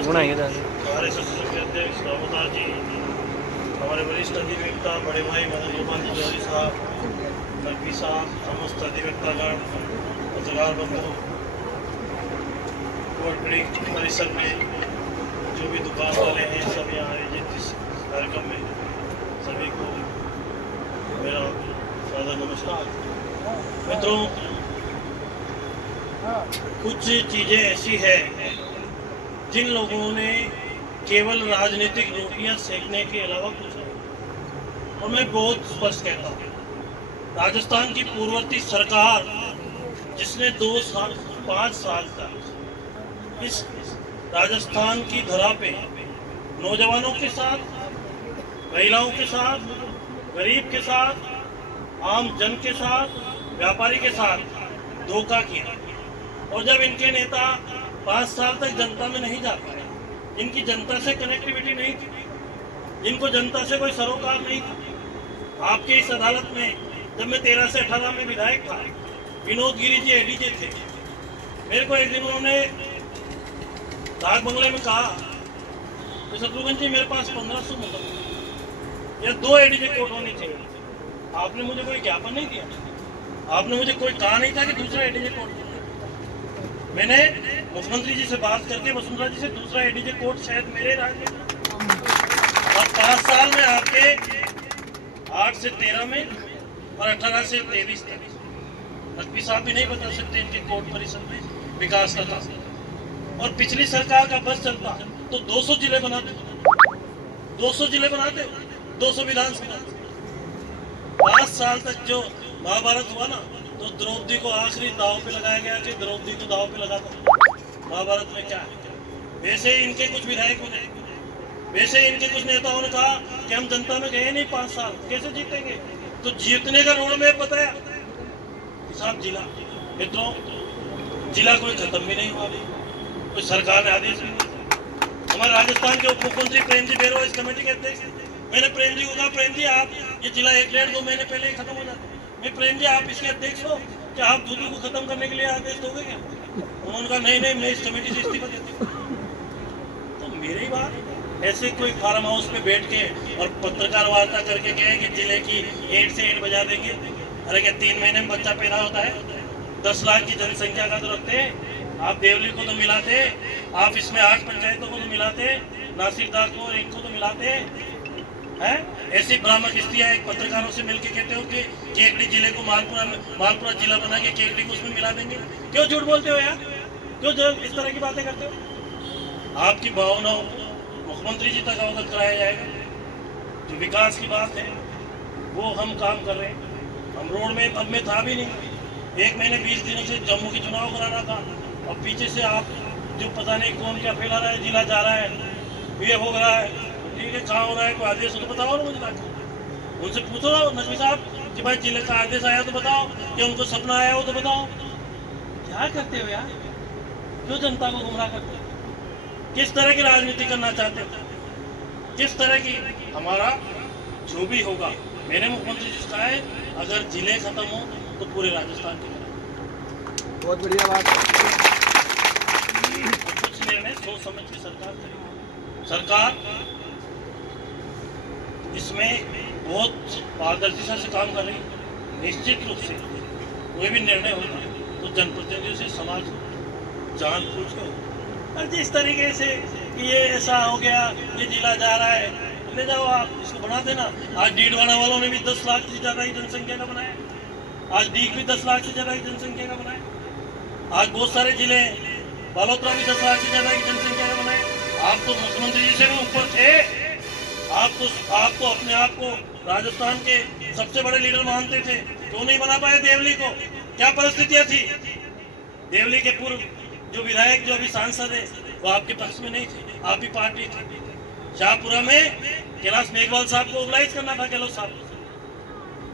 हमारे सदस्यों के अध्यक्ष रावता जी, हमारे वरिष्ठ अधिवक्ता बड़े भाई मनोज गोपाल जी जौहरी साहब, नकवी साहब, समस्त अधिवक्तागण, पत्रकार बंधु, कोर्ट परिसर में जो भी दुकान वाले हैं, सब यहाँ आयोजित इस कार्यक्रम में सभी को मेरा सादर नमस्कार। मित्रों, कुछ चीज़ें ऐसी है जिन लोगों ने केवल राजनीतिक रोटियां सेकने के अलावा कुछ नहीं। और मैं बहुत स्पष्ट कहता हूँ, राजस्थान की पूर्ववर्ती सरकार जिसने 5 साल तक इस राजस्थान की धरा पे नौजवानों के साथ, महिलाओं के साथ, गरीब के साथ, आम जन के साथ, व्यापारी के साथ धोखा किया। और जब इनके नेता 5 साल तक जनता में नहीं जा पाए, इनकी जनता से कनेक्टिविटी नहीं थी, इनको जनता से कोई सरोकार नहीं था। आपके इस अदालत में जब मैं 13 से 18 में विधायक था, विनोद गिरी जी एडीजे थे। मेरे को एक दिन उन्होंने डाक बंगले में कहा कि शत्रुघ्न जी, मेरे पास 1500 मुकदमे या 2 एडीजे कोर्ट होनी चाहिए। आपने मुझे कोई ज्ञापन नहीं दिया, आपने मुझे कोई कहा नहीं था कि दूसरा एडीजे कोर्ट। मैंने मुख्यमंत्री जी से बात करके वसुंधरा जी से दूसरा एडीजे कोर्ट शायद मेरे राज्य में, और 5 साल में आपके 8 से 13 में और 18 से 23 तक नकवी साहब भी नहीं बता सकते इनके कोर्ट परिसर में विकास का था। और पिछली सरकार का बस चलता तो 200 जिले बनाते, 200 जिले बनाते, 200 विधानसभा। 5 साल तक जो महाभारत हुआ ना, तो द्रौपदी को आखिरी दाव पे लगाया गया कि द्रौपदी को दाव पे लगा दो। महाभारत में क्या है? वैसे ही इनके कुछ विधायकों ने, वैसे ही इनके कुछ नेताओं ने कहा कि हम जनता में गए नहीं 5 साल, कैसे जीतेंगे? तो जीतने का रोड मैप बताया साहब जिला। मित्रों, जिला कोई खत्म भी नहीं हुआ, कोई सरकार ने आदेश नहीं। हमारे राजस्थान के उप मुख्यमंत्री प्रेम जी बैरवा इस कमेटी के अध्यक्ष, मैंने प्रेम जी को कहा, प्रेम जी आप ये जिला 1-1.5-2 महीने पहले ही खत्म हो जाता। मैं प्रेम जी आप इसके अध्यक्ष हो, क्या आप दूसरे को खत्म करने के लिए आदेश दोगे क्या? उन्होंने कहा नहीं, मैं इस कमेटी से इस्तीफा देती हूँ। तो मेरी बात ऐसे कोई फार्म हाउस पे बैठ के और पत्रकार वार्ता करके गए कि जिले की 8 से 8 बजा देंगे। अरे क्या 3 महीने में बच्चा पैदा होता है? 10 लाख की जनसंख्या का तो रखते हैं आप, देवली को तो मिलाते, आप इसमें 8 पंचायतों को तो मिलाते, नासिरदार को और इनको तो मिलाते हैं। ऐसी भ्रामक स्थितियां एक पत्रकारों से मिलकर कहते हो कि केकड़ी जिले को मालपुरा जिला बना के केकड़ी को उसमें मिला देंगे। क्यों झूठ बोलते हो यार? क्यों इस तरह की बातें करते हो? आपकी भावनाओं मुख्यमंत्री जी तक अवगत कराया जाएगा। जो विकास की बात है वो हम काम कर रहे हैं। हम रोड में अब में था भी नहीं, 1 महीने 20 दिनों से जम्मू की चुनाव कराना था, और पीछे से आप जो पता नहीं कौन क्या फैला रहा है, जिला जा रहा है, ये हो रहा है, ठीक है, कहाँ हो रहा है, कोई आदेश हो तो बताओ ना मुझे जाके। उनसे पूछो नकवी साहब कि भाई जिले का आदेश आया तो बताओ, कि उनको सपना आया हो तो बताओ। क्या करते हो यार? क्यों जनता को गुमराह करते हो? किस तरह की राजनीति करना चाहते हो? किस तरह की? हमारा जो भी होगा, मैंने मुख्यमंत्री जी से कहा है, अगर जिले खत्म हो तो पूरे राजस्थान के खत्म। बहुत बढ़िया बात है। कुछ निर्णय सोच समझ के सरकार करेगी। सरकार इसमें बहुत पारदर्शिता से काम कर रही है। निश्चित रूप से कोई भी निर्णय होगा तो जनप्रतिनिधियों से समाज जान पूछ के होगा। जिस तरीके से कि ये ऐसा हो गया, ये जिला जा रहा है, ले जाओ आप इसको बना देना। आज डीडवाना वालों ने भी 10 लाख से ज़्यादा की जनसंख्या का बनाया, आज डीग भी 10 लाख से ज़्यादा की जनसंख्या का बनाया, आज बहुत सारे जिले, बालोतरा भी 10 लाख से ज़्यादा की जनसंख्या का बनाया। आप तो मुख्यमंत्री जी से भी ऊपर थे, आप तो अपने आप को राजस्थान के सबसे बड़े लीडर मानते थे, क्यों नहीं बना पाए देवली को? क्या परिस्थितियां थी? देवली के पूर्व जो विधायक, जो अभी सांसद है, वो आपके पक्ष में नहीं थे, आप ही पार्टी थी। शाहपुरा में कैलाश मेघवाल साहब को मोबिलाइज करना था, गहलोत साहब,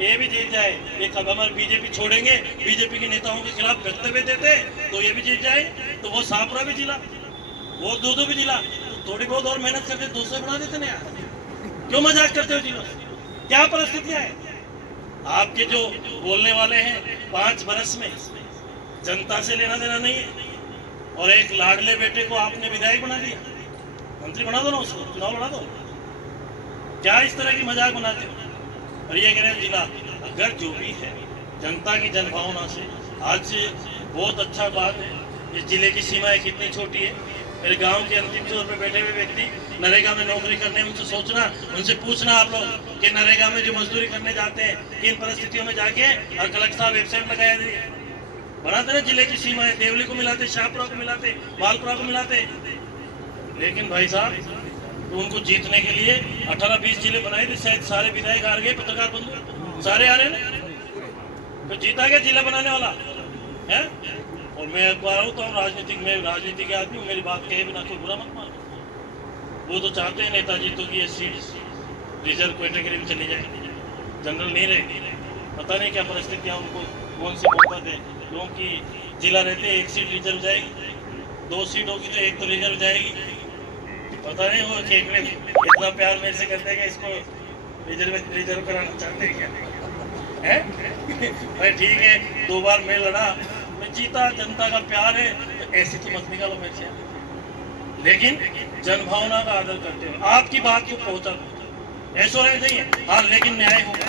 ये भी जीत जाए। ये कब हमारे बीजेपी छोड़ेंगे, बीजेपी के नेताओं के खिलाफ वक्तव्य देते तो ये भी जीत जाए, तो वो शाहपुरा भी जिला, वो दूधू भी जिला, तो थोड़ी बहुत और मेहनत करके दूसरे बना देते ना यार। क्यों मजाक करते हो जिलों? क्या परिस्थितियां है? आपके जो बोलने वाले हैं 5 बरस में जनता से लेना देना नहीं है, और एक लाडले बेटे को आपने विधायक बना दिया। मंत्री बना दो ना, उसको चुनाव लड़ा दो। क्या इस तरह की मजाक बनाते हो? और ये कह रहे हैं जिला, अगर जो भी है जनता की जनभावना से, आज बहुत अच्छा बात है। इस जिले की सीमाएं कितनी छोटी है। मेरे गांव के अंतिम छोर पे बैठे हुए व्यक्ति नरेगा में नौकरी करने, उनसे सोचना, उनसे पूछना आप लोग कि नरेगा में जो मजदूरी करने जाते हैं किन परिस्थितियों में जाके, और कलेक्टर साहब वेबसाइट लगाया बनाते ना जिले की सीमाएं, देवली को मिलाते, शाहपुरा को मिलाते, मालपुरा को मिलाते। लेकिन भाई साहब, तो उनको जीतने के लिए 18-20 जिले बनाए थे, शायद सारे विधायक हार गए, पत्रकार बंधु सारे आ रहे ना, तो जीता गया जिला बनाने वाला है। और मैं एक बार हूँ तो राजनीति के आदमी, मेरी बात कहे बिना कोई बुरा मत मानो। वो तो चाहते हैं नेताजी तो कि ये सीट रिजर्व कैटेगरी में चली जाए, जनरल नहीं रहे। पता नहीं क्या परिस्थितियाँ उनको कौन सी मौका दे, क्योंकि जिला रहते एक सीट रिजर्व जाएगी, 2 सीट होगी तो एक तो रिजर्व जाएगी। पता नहीं वो केकड़े इतना प्यार मेरे से करते हैं कि इसको रिजर्व कराना चाहते हैं क्या है? भाई ठीक है, 2 बार मैं लड़ा, मैं जीता, जनता का प्यार है, तो ऐसी तो मत निकालो मेरे से। लेकिन जनभावना का आदर करते हुए आपकी बात को पहुंचा दो, ऐसा नहीं चाहिए। हाँ, लेकिन न्याय होगा,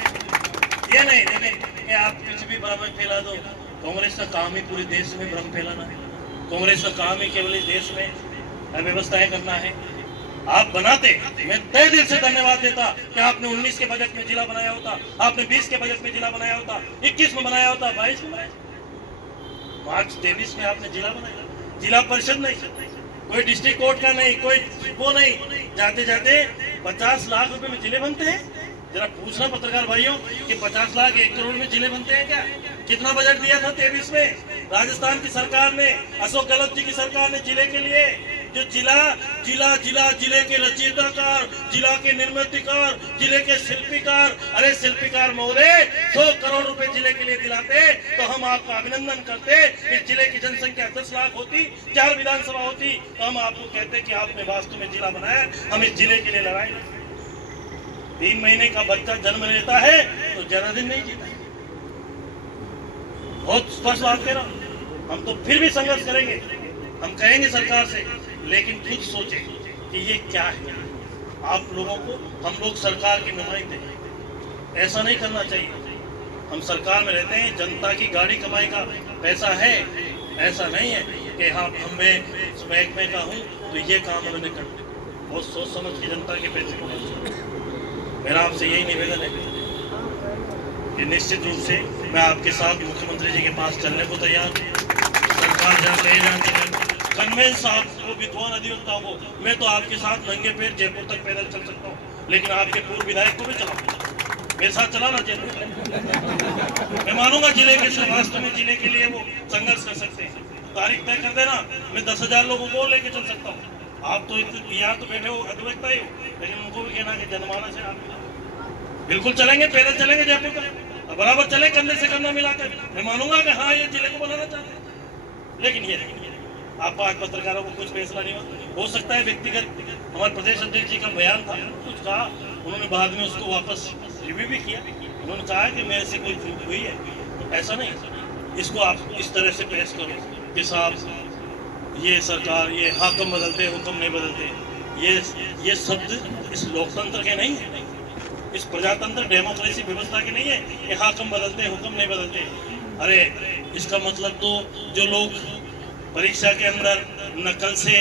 ये नहीं लेकिन कि आप कुछ भी भ्रम फैला दो। कांग्रेस का काम ही पूरे देश में भ्रम फैलाना है। कांग्रेस का काम ही केवल इस देश में अव्यवस्थाएं करना है। आप बनाते, मैं तहे दिल से धन्यवाद देता कि आपने 19 के बजट में जिला बनाया होता, आपने 20 के बजट में जिला बनाया होता, 21 में बनाया होता, 22 में बनाया, मार्च 23 में आपने जिला बनाया। जिला परिषद नहीं, कोई डिस्ट्रिक्ट कोर्ट का नहीं, कोई वो नहीं, जाते जाते 50 लाख रुपए में जिले बनते हैं। जरा पूछना पत्रकार भाइयों कि 50 लाख 1 करोड़ में जिले बनते हैं क्या? कितना बजट दिया था 23 में राजस्थान की सरकार ने, अशोक गहलोत जी की सरकार ने जिले के लिए? जो जिले के रचयिताकार, जिला के निर्मितकार, जिले के शिल्पीकार, अरे शिल्पीकार महोदय 100 करोड़ रुपए जिले के लिए दिलाते तो हम आपका अभिनंदन करते। इस जिले की जनसंख्या 10 लाख होती, 4 विधानसभा होती, तो हम आपको कहते कि आपने वास्तव में जिला बनाया, हम इस जिले के लिए लड़ाई। 3 महीने का बच्चा जन्म लेता है तो जन्मदिन नहीं जीता। बहुत स्पष्ट बात कह रहा हूं। हम तो फिर भी संघर्ष करेंगे, हम कहेंगे सरकार से, लेकिन खुद सोचें कि ये क्या है। आप लोगों को, हम लोग सरकार के नुमाइंदे हैं, ऐसा नहीं करना चाहिए। हम सरकार में रहते हैं, जनता की गाड़ी कमाई का पैसा है, ऐसा नहीं है कि हाँ मैं इस महकमे का हूँ तो ये काम उन्होंने कर दिया। बहुत सोच समझ के जनता के पैसे को। मेरा आपसे यही निवेदन है कि निश्चित रूप से मैं आपके साथ मुख्यमंत्री जी के पास चलने को तैयार हूँ। सरकार जहाँ ले जाने कन्वेंस आपको, विद्वान अधिवक्ताओं को, मैं तो आपके साथ नंगे पैर जयपुर तक पैदल चल सकता हूँ, लेकिन आपके पूर्व विधायक को भी चलाऊंगा, मेरे साथ चलाना जयपुर। मैं मानूंगा जिले के, वास्तव में जिले के लिए वो संघर्ष कर सकते हैं। तारीख तय कर देना, मैं 10,000 लोगों को लेके चल सकता हूँ। आप तो यहाँ तो बैठे हो अधिवक्ता ही हो, लेकिन उनको भी कहना कि जनमानस है आप बिल्कुल चलेंगे, पैदल चलेंगे जयपुर तक, बराबर चले कंधे से कंधा मिलाकर। मैं मानूंगा कि हाँ ये जिले को बनाना चाहते हैं, लेकिन ये आप आज पत्रकारों को कुछ फैसला नहीं हो सकता है। व्यक्तिगत हमारे प्रदेश अध्यक्ष जी का बयान था, कुछ कहा, उन्होंने बाद में उसको वापस रिव्यू भी किया। उन्होंने कहा कि मेरे से कोई चूक हुई है, ऐसा नहीं। इसको आप इस तरह से पेश करो कि साहब ये सरकार, ये हाकम बदलते, हुक्म नहीं बदलते, ये शब्द इस लोकतंत्र के नहीं है, इस प्रजातंत्र डेमोक्रेसी व्यवस्था के नहीं है कि हाकम बदलते, हुक्म नहीं बदलते। अरे इसका मतलब तो जो लोग परीक्षा के अंदर नकल से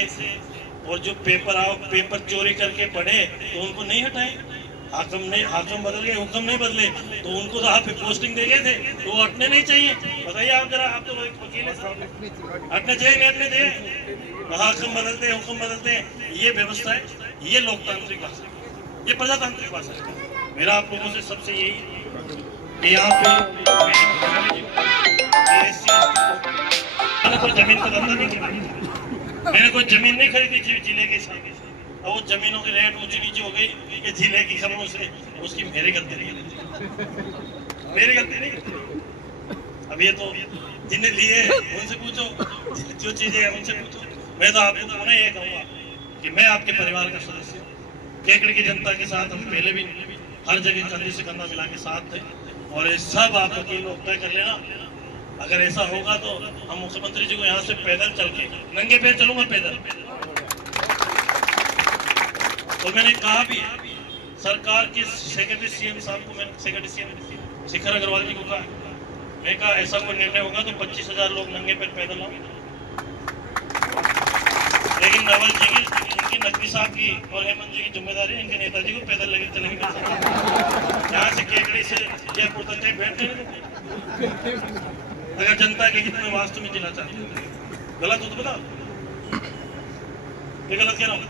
और जो पेपर चोरी करके पढ़े तो उनको नहीं हटाए। हाकम बदल गए, हुक्म नहीं बदले, तो उनको तो आप पोस्टिंग दे गए थे, तो वो हटने नहीं चाहिए। बताइए आप जरा, आप तो एक वकील है, हटने चाहिए नहीं हटने चाहिए? हाकम बदलते हैं, हुक्म बदलते हैं, ये व्यवस्था है, ये लोकतांत्रिक भाषा है, ये प्रजातांत्रिक भाषा है। मेरा आप लोगों से सबसे यही कि यहाँ पे कोई जमीन का धंधा नहीं किया, मैंने कोई जमीन नहीं खरीदी जिले के सामने, और वो जमीनों की रेट ऊंची नीचे हो गई कि जिले की खबरों से उसकी मेरी गलती नहीं, मेरी गलती नहीं। अब ये तो जिन्हें लिए उनसे पूछो, जो चीजें हैं उनसे पूछो। मैं तो आपको पुनः ये कहूँगा कि मैं आपके परिवार का सदस्य हूँ। केकड़ी की जनता के साथ हम पहले भी हर जगह कंधे से कंधा मिला के साथ थे, और ये सब आप वकील लोग तय कर लेना। अगर ऐसा होगा तो हम मुख्यमंत्री जी को यहाँ से पैदल चल के, नंगे पैर चलूंगा पैदल, और मैंने कहा भी सरकार के सेक्रेटरी सीएम साहब को, मैंने सेक्रेटरी सीएम शिखर अग्रवाल जी को कहा, मैं कहा ऐसा कोई निर्णय होगा तो 25,000 लोग नंगे पैर पैदल आओ। लेकिन नवल जी की, उनकी नकवी साहब की और हेमंत जी की जिम्मेदारी है, इनके नेताजी को पैदल लेकर चलेंगे यहाँ से केकड़ी से जयपुर तक के बैठने। अगर जनता के हित में वास्तव में जीना चाहते हो, गलत हो तो बताओ, ये गलत कह रहा हूँ,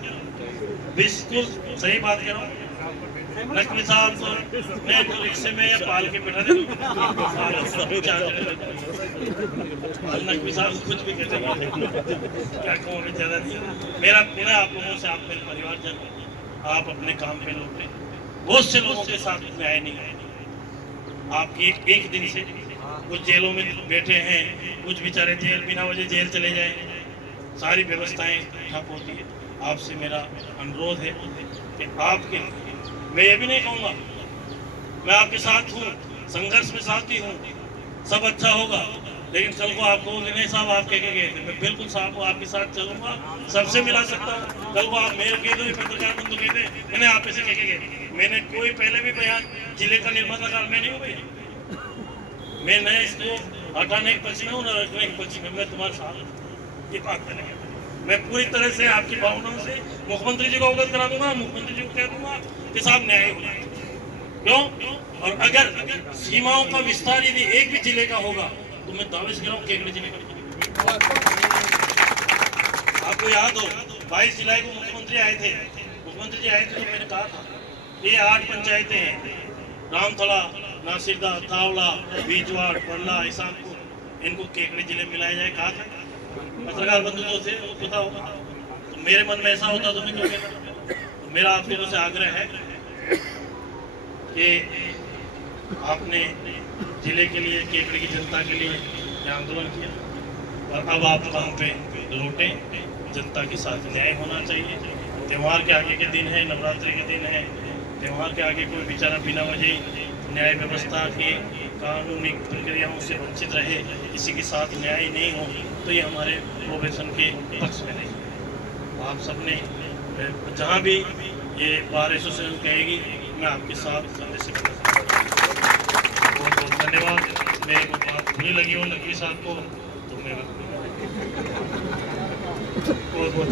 बिल्कुल सही बात कह रहा हूँ। नकवी साहब तो मैं तो रिक्शे में या पाल के बैठा दे, नकवी साहब कुछ भी कहते हैं, क्या कहूँ, मैं ज्यादा नहीं। मेरा पूरा आप लोगों से, आप मेरे परिवार जन, आप अपने काम पे लौटे। बहुत से लोगों के साथ न्याय नहीं है। आप एक दिन से कुछ जेलों में बैठे हैं, कुछ बेचारे जेल बिना वजह जेल चले जाए, सारी व्यवस्थाएं ठप होती है। आपसे मेरा अनुरोध है कि आपके, मैं ये भी नहीं कहूँगा, मैं आपके साथ हूँ, संघर्ष में साथी हूँ, सब अच्छा होगा। लेकिन कल को आपको नहीं साहब आप कह के गए थे, मैं बिल्कुल साहब आपके साथ चलूंगा, सबसे मिला सकता हूँ। कल को आप मेरे कह दो, पत्रकार बंधु कहते मैंने आप ऐसे कह के गए, मैंने कोई पहले भी बयान जिले का निर्माता काल में नहीं हूँ भैया, मैं नए इसको हटाने के पक्ष में हूँ, न रखने के पक्ष में। मैं तुम्हारे साथ ये बात करेंगे, मैं पूरी तरह से आपकी भावनाओं से मुख्यमंत्री जी को अवगत करा दूंगा, मुख्यमंत्री जी को कह दूंगा कि साहब न्याय होना। क्यों? और अगर सीमाओं का विस्तार यदि एक भी जिले का होगा तो मैं दावे से कह रहा हूँ केकड़ी जिले का। आपको याद हो 22 जुलाई को मुख्यमंत्री आए थे, मुख्यमंत्री जी आए थे तो मैंने कहा था ये 8 पंचायतें हैं, रामथला, नासिरदा, थावड़ा, बीजवाड़, पड़ला, ईसानपुर, इनको केकड़ी जिले में मिलाया जाए। कहा था पत्रकार बंधु जो थे वो पता होगा, तो मेरे मन में ऐसा होता तो मैं क्यों कहता। तो मेरा आप लोगों से आग्रह है कि आपने जिले के लिए, केकड़ी की जनता के लिए यह आंदोलन किया और अब आप काम पे लौटे। जनता के साथ न्याय होना चाहिए। त्यौहार के आगे के दिन है, नवरात्रि के दिन है, त्यौहार के आगे कोई बेचारा बिना वजह न्याय व्यवस्था की कानूनी प्रक्रियाओं से वंचित रहे, किसी के साथ न्याय नहीं हो, तो ये हमारे प्रोफेशन के पक्ष में नहीं। आप सबने जहाँ भी ये बार एसोसिएशन कहेगी, मैं आपके साथ कंधे से बहुत बहुत धन्यवाद। मेरे को बात बुरी लगी हो नकवी साहब को, तो मैं बहुत बहुत